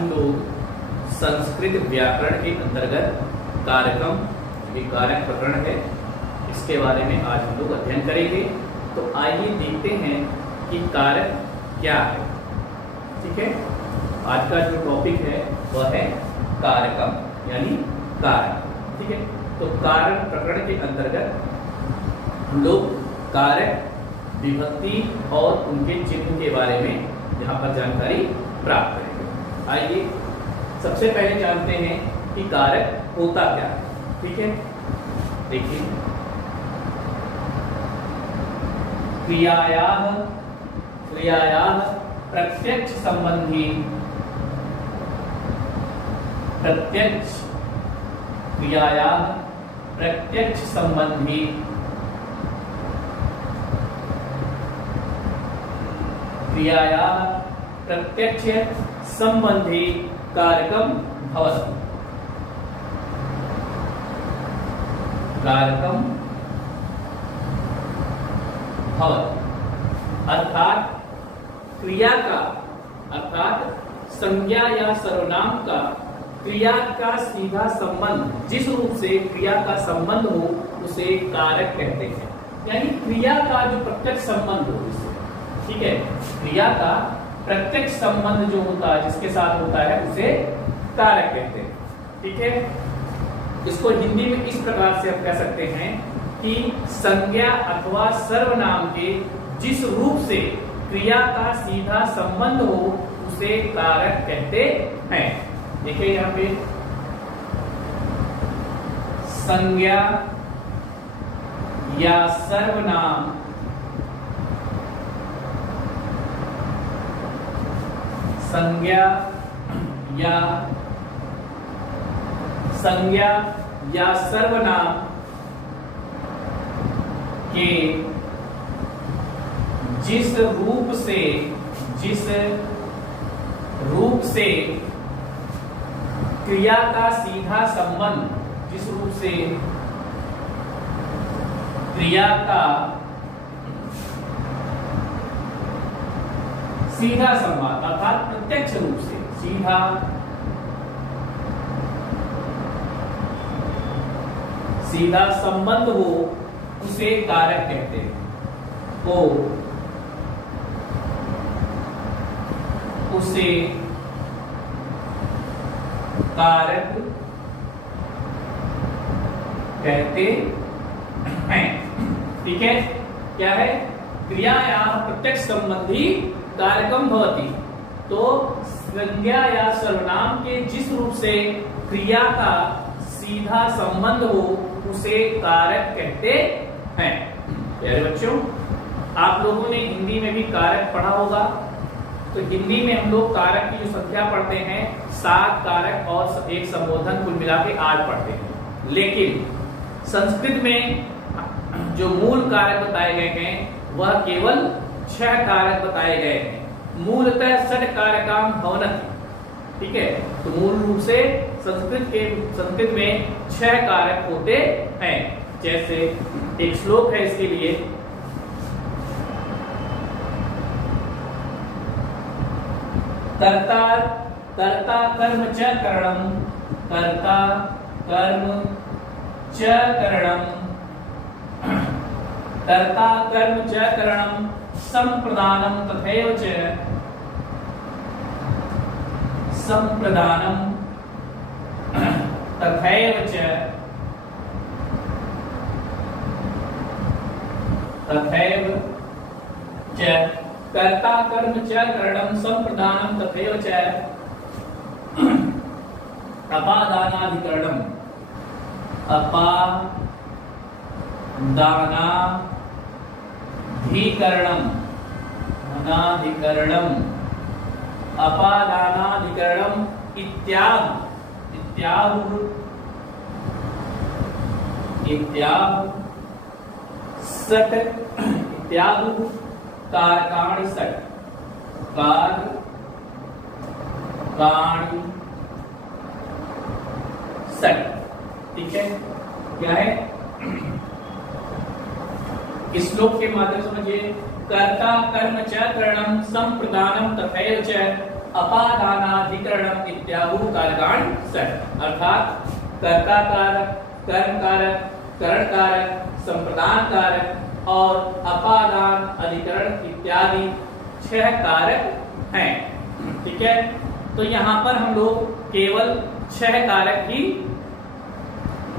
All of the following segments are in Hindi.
हम लोग संस्कृत व्याकरण के अंतर्गत कारकम, ये कारक प्रकरण है, इसके बारे में आज हम लोग अध्ययन करेंगे। तो आइए देखते हैं कि कारक क्या है। ठीक है, आज का जो टॉपिक है वह है कारकम यानी कारक। ठीक है, तो कारक प्रकरण के अंतर्गत हम लोग कारक, विभक्ति और उनके चिन्ह के बारे में यहाँ पर जानकारी प्राप्त करेंगे। आइए सबसे पहले जानते हैं कि कारक होता क्या है। ठीक है, देखिए, क्रियायाः प्रत्यक्ष संबंधी, क्रियायाः प्रत्यक्ष संबंधी कारकम भवति। कारकम भवति अर्थात क्रिया का, अर्थात संज्ञा या सर्वनाम का क्रिया का सीधा संबंध, जिस रूप से क्रिया का संबंध हो उसे कारक कहते हैं। यानी क्रिया का जो प्रत्यक्ष संबंध हो इससे, ठीक है, क्रिया का प्रत्यक्ष संबंध जो होता है, जिसके साथ होता है, उसे कारक कहते हैं। ठीक है, इसको हिंदी में इस प्रकार से हम कह सकते हैं कि संज्ञा अथवा सर्वनाम के जिस रूप से क्रिया का सीधा संबंध हो उसे कारक कहते हैं। देखिए यहाँ पे संज्ञा या सर्वनाम, संज्ञा या सर्वनाम के जिस रूप से क्रिया का सीधा संबंध, जिस रूप से क्रिया का सीधा संबंध अर्थात प्रत्यक्ष रूप से सीधा संबंध हो उसे कारक कहते हैं। तो उसे कारक कहते हैं। ठीक है, क्या है? क्रिया या प्रत्यक्ष संबंधी कारकम भवति। तो संज्ञा या सर्वनाम के जिस रूप से क्रिया का सीधा संबंध हो उसे कारक कहते हैं। प्यारे बच्चों, आप लोगों ने हिंदी में भी कारक पढ़ा होगा। तो हिंदी में हम लोग कारक की जो संख्या पढ़ते हैं 7 कारक और एक संबोधन कुल मिला के 8 पढ़ते हैं। लेकिन संस्कृत में जो मूल कारक बताए गए हैं वह केवल 6 कारक बताए गए हैं। मूलतः षट कारकाम भवनति। ठीक है, तो मूल रूप से संस्कृत में 6 कारक होते हैं। जैसे एक श्लोक है इसके लिए, कर्ता कर्म च करणम, कर्ता कर्म च करणम, कर्ता कर्म च करणम, संप्रदानम तथैव च, संप्रदानम तथैव च, तथैव च, कर्ता कर्म च करणम संप्रदानम तथैव च, अपादानाधिकरणम, अपादानाधिकरणम, अनाधिकरणम, अपादानाधिकरणम इत्यादि षट, इत्यादि कारकाणि षट, कारकाणि षट। ठीक है, क्या है? इस श्लोक के माध्यम से समझिए, कर्ता कर्म च करणम संप्रदानम तथैव च, अपादानाधिकरणम इत्याहु कारकाणि षट्, अर्थात कर्ता कारक, कर्म कारक, करण कारक, संप्रदान कारक और अपादान अधिकरण इत्यादि 6 कारक हैं। ठीक है, तो यहाँ पर हम लोग केवल 6 कारक ही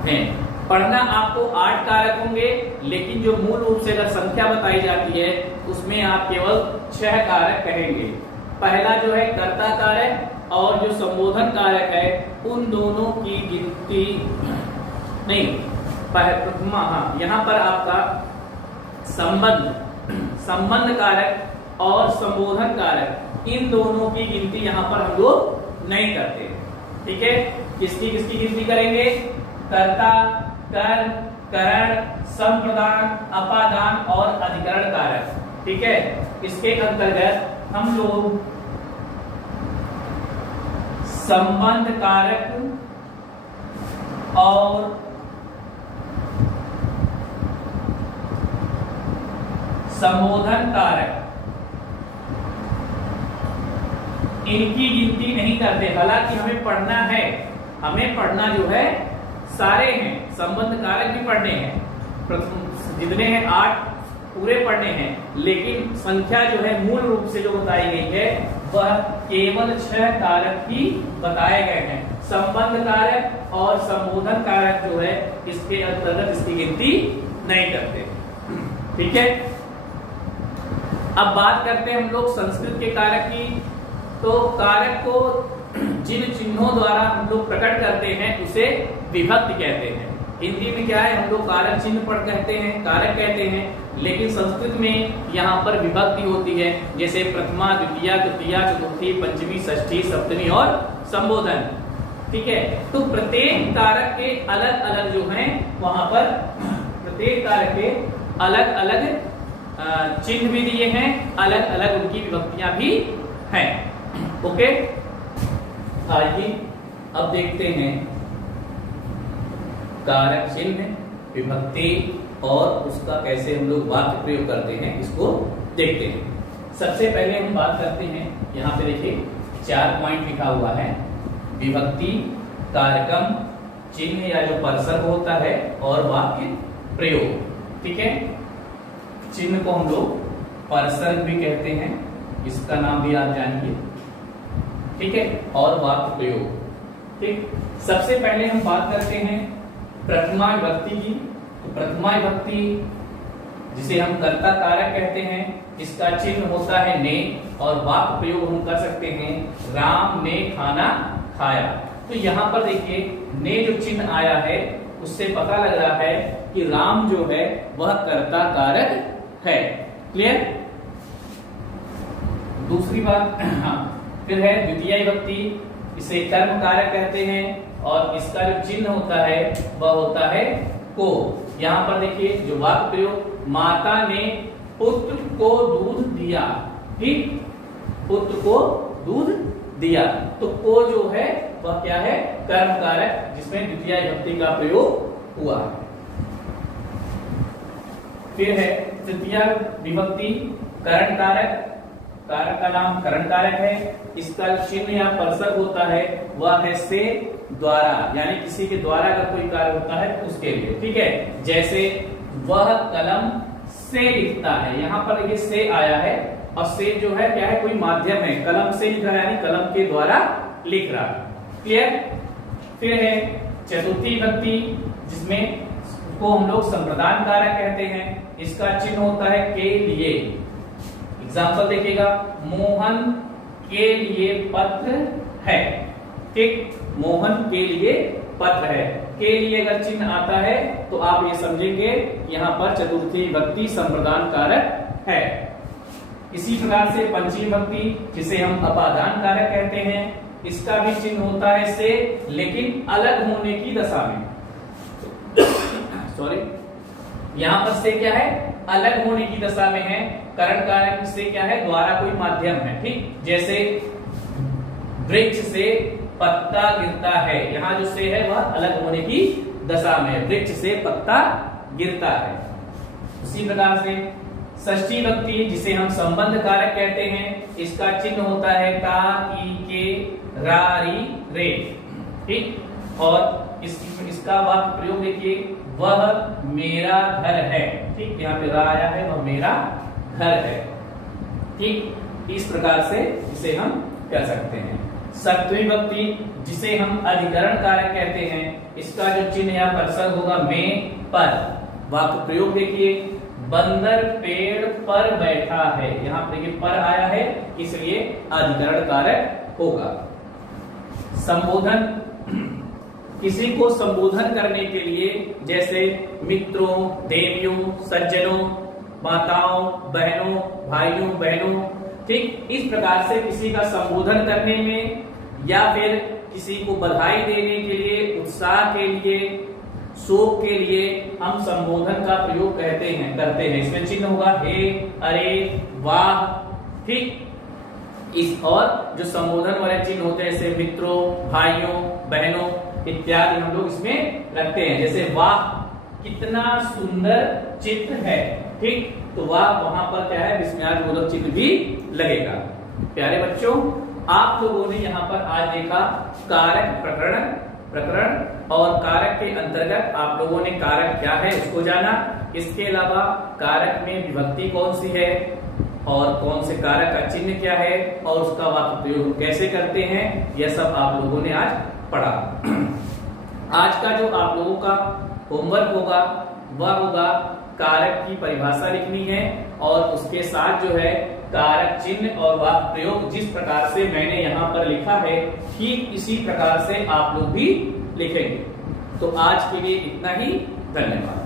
हैं। पढ़ना आपको 8 कारक होंगे, लेकिन जो मूल रूप से अगर संख्या बताई जाती है उसमें आप केवल 6 कारक कहेंगे। पहला जो है कर्ता कारक और जो संबोधन कारक है, उन दोनों की गिनती नहीं, हाँ, यहाँ पर आपका संबंध कारक और संबोधन कारक, इन दोनों की गिनती यहाँ पर हम लोग नहीं करते। ठीक है, किसकी किसकी गिनती करेंगे? कर्ता, कर्म, करण, संप्रदान, अपादान और अधिकरण कारक। ठीक है, इसके अंतर्गत हम लोग संबंध कारक और संबोधन कारक, इनकी गिनती नहीं करते। हालांकि हमें पढ़ना है, हमें पढ़ना जो है सारे हैं, संबंध कारक भी पढ़ने हैं, जितने हैं 8 पूरे पढ़ने हैं, लेकिन संख्या जो है मूल रूप से जो बताई गई है वह केवल 6 कारक ही बताए गए हैं। संबंध कारक और संबोधन कारक जो है इसके अंतर्गत इसकी गिनती नहीं करते। ठीक है, अब बात करते हैं हम लोग संस्कृत के कारक की। तो कारक को जिन चिन्हों द्वारा हम लोग प्रकट करते हैं उसे विभक्ति कहते हैं। हिंदी में क्या है, हम लोग कारक चिन्ह पर कहते हैं, कारक कहते हैं, लेकिन संस्कृत में यहाँ पर विभक्ति होती है, जैसे प्रथमा, द्वितीया, तृतीया, चतुर्थी, पंचमी, षष्ठी, सप्तमी और संबोधन। ठीक है, तो प्रत्येक कारक के अलग अलग जो हैं वहां पर प्रत्येक कारक के अलग अलग चिन्ह भी दिए हैं, अलग अलग उनकी विभक्तियां भी हैं। ओके, आइए अब देखते हैं कारक चिन्ह, विभक्ति और उसका कैसे हम लोग वाक्य प्रयोग करते हैं, इसको देखते हैं। सबसे पहले हम बात करते हैं, यहाँ पे देखिए 4 पॉइंट लिखा हुआ है, विभक्ति, कारकम, चिन्ह या जो परसर्ग होता है और वाक्य प्रयोग। ठीक है, चिन्ह को हम लोग परसर्ग भी कहते हैं, इसका नाम भी आप जानिए। ठीक है, और वाक्य प्रयोग। ठीक, सबसे पहले हम बात करते हैं प्रथमा विभक्ति की। तो प्रथमा विभक्ति जिसे हम कर्ता कारक कहते हैं, इसका चिन्ह होता है ने और वाक्य प्रयोग हम कर सकते हैं राम ने खाना खाया। तो यहाँ पर देखिए ने जो चिन्ह आया है उससे पता लग रहा है कि राम जो है वह कर्ता कारक है। क्लियर? दूसरी बात, हाँ, फिर है द्वितीय विभक्ति, इसे कर्म कारक कहते हैं और इसका जो चिन्ह होता है वह होता है को। यहाँ पर देखिए जो वाक्य प्रयोग, माता ने पुत्र को दूध दिया। ठीक, पुत्र को दूध दिया, तो को जो है वह क्या है? कर्म कारक, जिसमें द्वितीय विभक्ति का प्रयोग हुआ है। फिर है तृतीय विभक्ति करण कारक, कारक का नाम करण कारक है, इसका चिन्ह या परसर्ग होता है वह है से, द्वारा, यानी किसी के द्वारा अगर कोई कार्य होता है तो उसके लिए। ठीक है, जैसे वह कलम से लिखता है, यहाँ पर देखिए से आया है और से जो है क्या है? कोई माध्यम है, कलम से लिख रहा है यानी कलम के द्वारा लिख रहा है। क्लियर? फिर है चतुर्थी विभक्ति, जिसमें को हम लोग संप्रदान कारक कहते हैं, इसका चिन्ह होता है के लिए। एग्जाम्पल देखिएगा, मोहन के लिए पत्र है। ठीक, मोहन के लिए पत्र है, के लिए अगर चिन्ह आता है तो आप ये समझेंगे यहाँ पर चतुर्थी विभक्ति संप्रदान कारक है। इसी प्रकार से पंचमी विभक्ति, जिसे हम अपादान कारक कहते हैं, इसका भी चिन्ह होता है से, लेकिन अलग होने की दशा में। सॉरी, यहाँ पर से क्या है? अलग होने की दशा में है। करण कारक से क्या है? द्वारा कोई माध्यम है। ठीक, जैसे वृक्ष से पत्ता गिरता है, यहाँ जो से है वह अलग होने की दशा में, वृक्ष से पत्ता गिरता है। उसी प्रकार से षष्ठी विभक्ति, जिसे हम संबंध कारक कहते हैं, इसका चिन्ह होता है का, ई, के, रा, री, रे। ठीक, और इसका वाक्य प्रयोग देखिए, वह मेरा घर है। ठीक, यहाँ पे रा आया है, वह मेरा घर है। ठीक, इस प्रकार से इसे हम कह सकते हैं। सप्तमी विभक्ति जिसे हम अधिकरण कारक कहते हैं, इसका जो चिन्ह यहाँ पर सर होगा में, पर। वाक्य प्रयोग देखिए, बंदर पेड़ पर बैठा है। यहाँ पर देखिए पर आया है, इसलिए अधिकरण कारक होगा। संबोधन, किसी को संबोधन करने के लिए जैसे मित्रों, देवियों, सज्जनों, माताओं, बहनों, भाइयों, बहनों। ठीक, इस प्रकार से किसी का संबोधन करने में या फिर किसी को बधाई देने के लिए, उत्साह के लिए, शोक के लिए हम संबोधन का प्रयोग करते हैं। इसमें चिन्ह होगा हे, अरे, वाह। ठीक, इस और जो संबोधन वाले चिन्ह होते हैं जैसे मित्रों, भाइयों, बहनों इत्यादि हम लोग इसमें रखते हैं। जैसे वाह कितना सुंदर चित्र है। ठीक, तो वाह वहां पर क्या है, विस्मयादिबोधक चिन्ह भी लगेगा। प्यारे बच्चों, आप लोगों ने यहाँ पर आज देखा कारक प्रकरण और कारक के अंतर्गत आप लोगों ने कारक क्या है उसको जाना। इसके अलावा कारक में विभक्ति कौन सी है और कौन से कारक का चिन्ह क्या है और उसका वाक्य प्रयोग कैसे करते हैं, यह सब आप लोगों ने आज पढ़ा। आज का जो आप लोगों का होमवर्क होगा वह होगा कारक की परिभाषा लिखनी है और उसके साथ जो है कारक चिन्ह और वाक्य प्रयोग जिस प्रकार से मैंने यहाँ पर लिखा है ठीक इसी प्रकार से आप लोग भी लिखेंगे। तो आज के लिए इतना ही, धन्यवाद।